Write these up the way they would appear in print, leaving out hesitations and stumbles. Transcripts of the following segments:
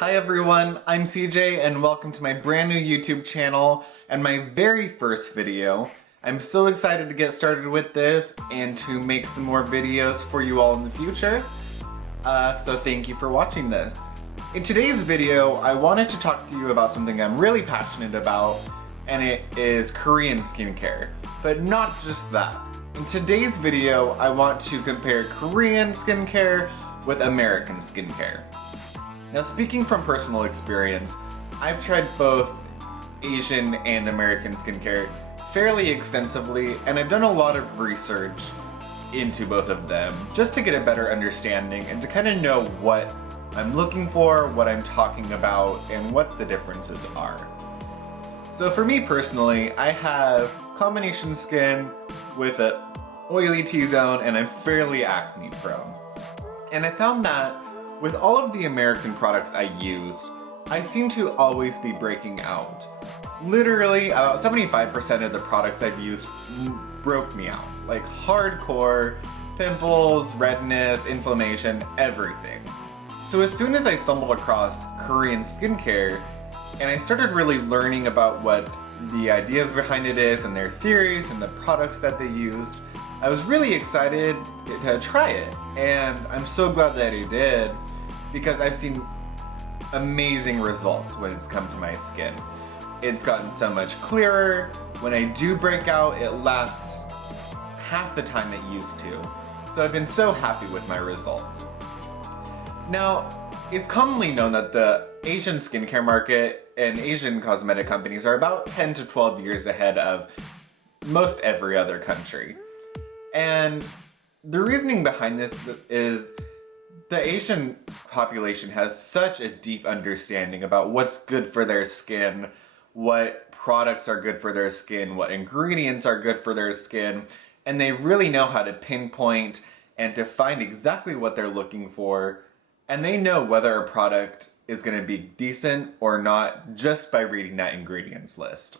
Hi everyone, I'm CJ and welcome to my brand new YouTube channel and my very first video. I'm so excited to get started with this and to make some more videos for you all in the future. So thank you for watching this. In today's video, I wanted to talk to you about something I'm really passionate about, and it is Korean skincare. But not just that. In today's video, I want to compare Korean skincare with American skincare. Now, speaking from personal experience, I've tried both Asian and American skincare fairly extensively, and I've done a lot of research into both of them just to get a better understanding and to kind of know what I'm looking for, what I'm talking about, and what the differences are. So for me personally, I have combination skin with an oily T-zone, and I'm fairly acne prone. And I found that with all of the American products I used, I seem to always be breaking out. Literally, about 75% of the products I've used broke me out. Like hardcore, pimples, redness, inflammation, everything. So as soon as I stumbled across Korean skincare, and I started really learning about what the ideas behind it is and their theories and the products that they used, I was really excited to try it. And I'm so glad that I did, because I've seen amazing results when it's come to my skin. It's gotten so much clearer. When I do break out, it lasts half the time it used to. So I've been so happy with my results. Now, it's commonly known that the Asian skincare market and Asian cosmetic companies are about 10 to 12 years ahead of most every other country. And the reasoning behind this is the Asian population has such a deep understanding about what's good for their skin, what products are good for their skin, what ingredients are good for their skin, and they really know how to pinpoint and to find exactly what they're looking for, and they know whether a product is going to be decent or not just by reading that ingredients list.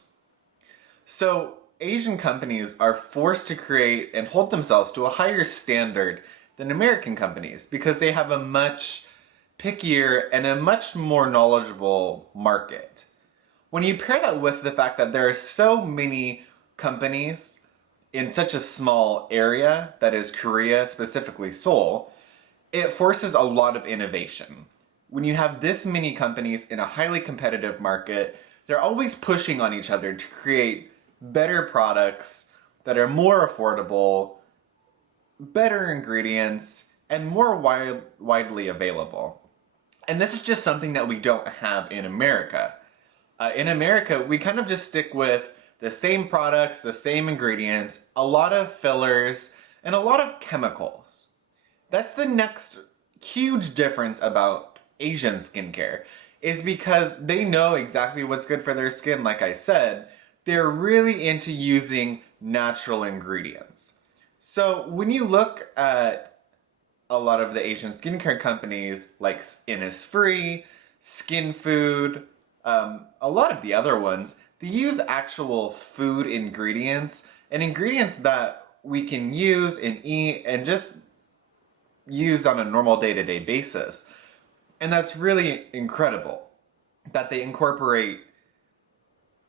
So Asian companies are forced to create and hold themselves to a higher standard than American companies because they have a much pickier and a much more knowledgeable market. When you pair that with the fact that there are so many companies in such a small area, that is Korea, specifically Seoul, it forces a lot of innovation. When you have this many companies in a highly competitive market, they're always pushing on each other to create better products that are more affordable, better ingredients, and more widely available. And this is just something that we don't have in America. In America, we kind of just stick with the same products, the same ingredients, a lot of fillers, and a lot of chemicals. That's the next huge difference about Asian skincare, is because they know exactly what's good for their skin. Like I said, they're really into using natural ingredients. So when you look at a lot of the Asian skincare companies like Innisfree, Skinfood, a lot of the other ones, they use actual food ingredients and ingredients that we can use and eat and just use on a normal day-to-day basis. And that's really incredible that they incorporate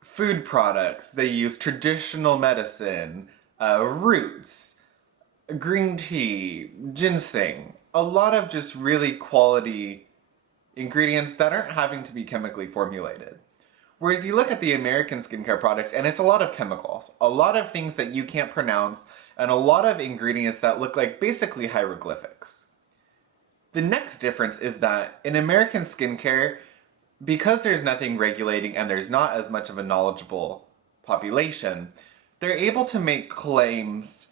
food products, they use traditional medicine, roots, green tea, ginseng, a lot of just really quality ingredients that aren't having to be chemically formulated. Whereas you look at the American skincare products and it's a lot of chemicals, a lot of things that you can't pronounce, and a lot of ingredients that look like basically hieroglyphics. The next difference is that in American skincare, because there's nothing regulating and there's not as much of a knowledgeable population, they're able to make claims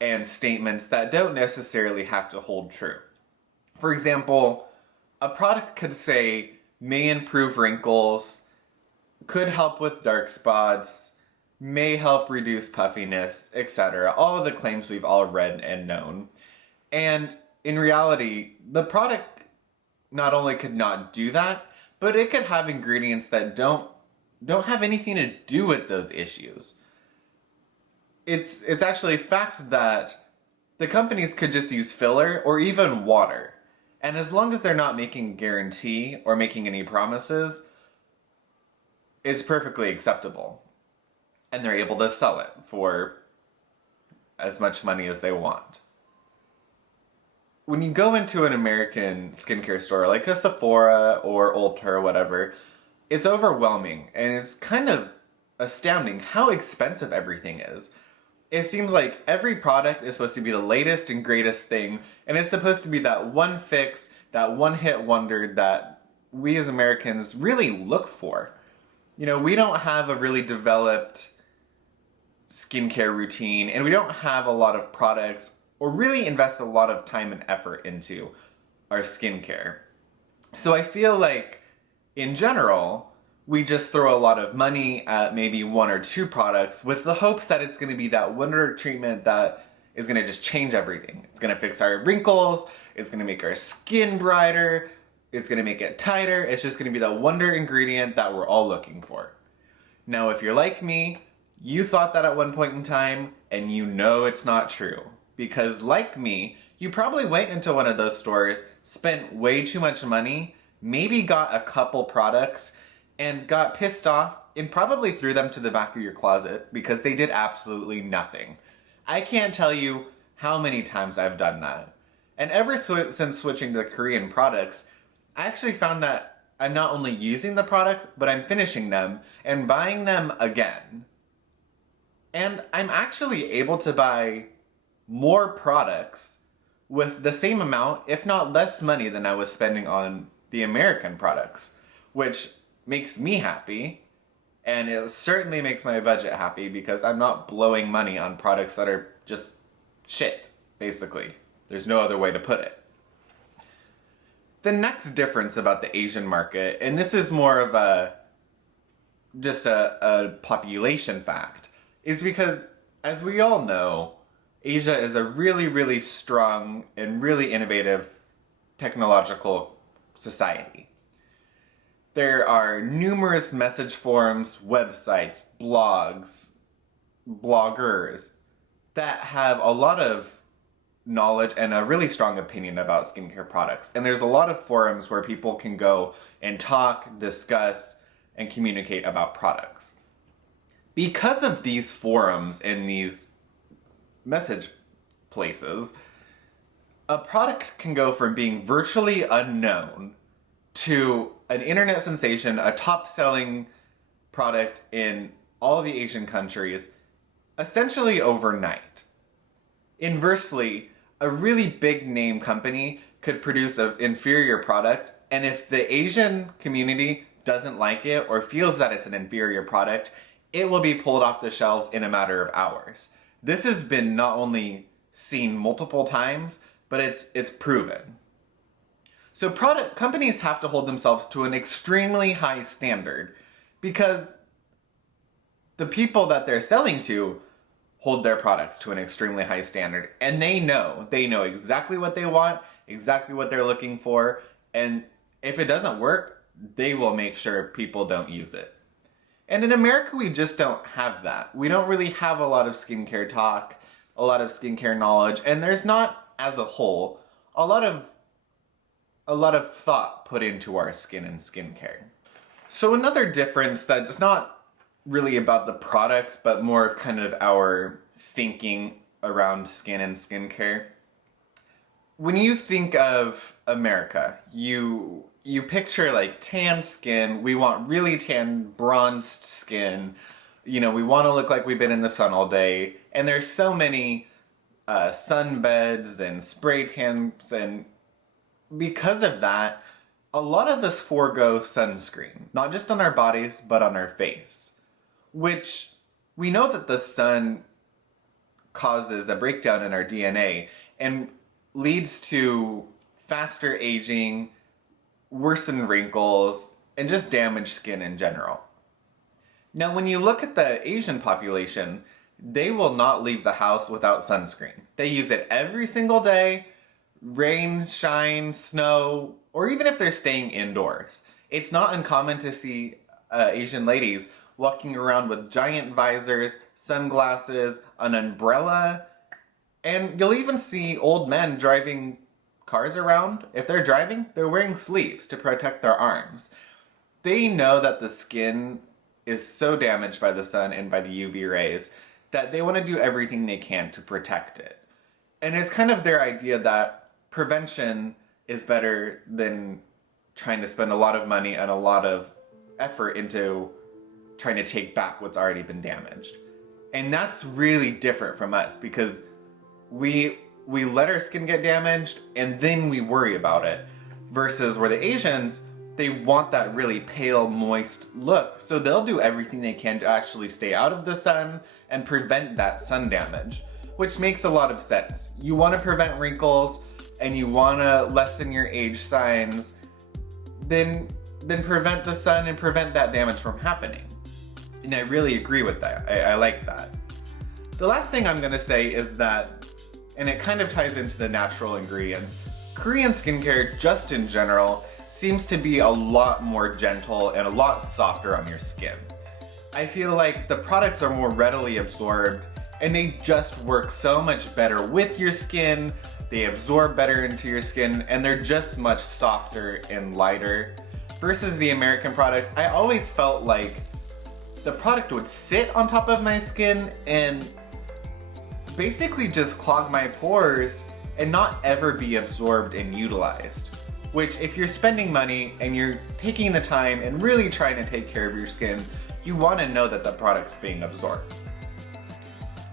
and statements that don't necessarily have to hold true. For example, a product could say, may improve wrinkles, could help with dark spots, may help reduce puffiness, etc. All of the claims we've all read and known. And in reality, the product not only could not do that, but it could have ingredients that don't have anything to do with those issues. It's actually a fact that the companies could just use filler or even water, And as long as they're not making a guarantee or making any promises, it's perfectly acceptable. And they're able to sell it for as much money as they want. When you go into an American skincare store like a Sephora or Ulta or whatever, it's overwhelming and it's kind of astounding how expensive everything is. It seems like every product is supposed to be the latest and greatest thing, and it's supposed to be that one fix, that one hit wonder that we as Americans really look for. You know, we don't have a really developed skincare routine, and we don't have a lot of products or really invest a lot of time and effort into our skincare. So I feel like, in general, we just throw a lot of money at maybe one or two products with the hopes that it's going to be that wonder treatment that is going to just change everything. It's going to fix our wrinkles, it's going to make our skin brighter, it's going to make it tighter, it's just going to be that wonder ingredient that we're all looking for. Now, if you're like me, you thought that at one point in time, and you know it's not true. Because like me, you probably went into one of those stores, spent way too much money, maybe got a couple products, and got pissed off and probably threw them to the back of your closet because they did absolutely nothing. I can't tell you how many times I've done that. And ever since switching to Korean products, I actually found that I'm not only using the product, but I'm finishing them and buying them again. And I'm actually able to buy more products with the same amount, if not less money than I was spending on the American products, which makes me happy, and it certainly makes my budget happy because I'm not blowing money on products that are just shit, basically. There's no other way to put it. The next difference about the Asian market, and this is more of a population fact, is because, as we all know, Asia is a really, really strong and really innovative technological society. There are numerous message forums, websites, blogs, bloggers that have a lot of knowledge and a really strong opinion about skincare products. And there's a lot of forums where people can go and talk, discuss, and communicate about products. Because of these forums and these message places, a product can go from being virtually unknown to an internet sensation, a top-selling product in all the Asian countries, essentially overnight. Inversely, a really big name company could produce an inferior product, and if the Asian community doesn't like it or feels that it's an inferior product, it will be pulled off the shelves in a matter of hours. This has been not only seen multiple times, but it's proven. So companies have to hold themselves to an extremely high standard because the people that they're selling to hold their products to an extremely high standard, and they know exactly what they want, exactly what they're looking for, and if it doesn't work, they will make sure people don't use it. And in America, we just don't have that. We don't really have a lot of skincare talk, a lot of skincare knowledge, and there's not, as a whole, a lot of thought put into our skin and skincare. So another difference that's not really about the products, but more of kind of our thinking around skin and skincare. When you think of America, you picture like tan skin. We want really tan, bronzed skin. You know, we want to look like we've been in the sun all day. And there's so many sunbeds and spray tans, and because of that, a lot of us forego sunscreen, not just on our bodies, but on our face. Which, we know that the sun causes a breakdown in our DNA and leads to faster aging, worsened wrinkles, and just damaged skin in general. Now, when you look at the Asian population, they will not leave the house without sunscreen. They use it every single day, rain, shine, snow, or even if they're staying indoors. It's not uncommon to see Asian ladies walking around with giant visors, sunglasses, an umbrella, and you'll even see old men driving cars around, if they're driving, they're wearing sleeves to protect their arms. They know that the skin is so damaged by the sun and by the UV rays that they want to do everything they can to protect it. And it's kind of their idea that prevention is better than trying to spend a lot of money and a lot of effort into trying to take back what's already been damaged. And that's really different from us because we let our skin get damaged and then we worry about it. Versus where the Asians, they want that really pale, moist look. So they'll do everything they can to actually stay out of the sun and prevent that sun damage, which makes a lot of sense. You want to prevent wrinkles and you want to lessen your age signs, then prevent the sun and prevent that damage from happening. And I really agree with that. I like that. The last thing I'm going to say is that, and it kind of ties into the natural ingredients, Korean skincare, just in general, seems to be a lot more gentle and a lot softer on your skin. I feel like the products are more readily absorbed and they just work so much better with your skin, they absorb better into your skin, and they're just much softer and lighter. Versus the American products, I always felt like the product would sit on top of my skin and basically just clog my pores and not ever be absorbed and utilized. Which, if you're spending money and you're taking the time and really trying to take care of your skin, you want to know that the product's being absorbed.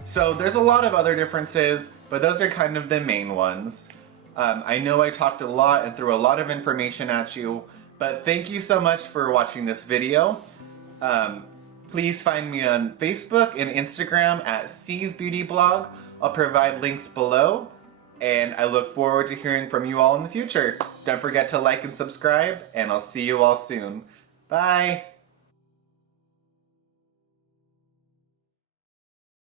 So there's a lot of other differences, but those are kind of the main ones. I know I talked a lot and threw a lot of information at you, but thank you so much for watching this video. Please find me on Facebook and Instagram at C's Beauty Blog. I'll provide links below, and I look forward to hearing from you all in the future. Don't forget to like and subscribe, and I'll see you all soon. Bye!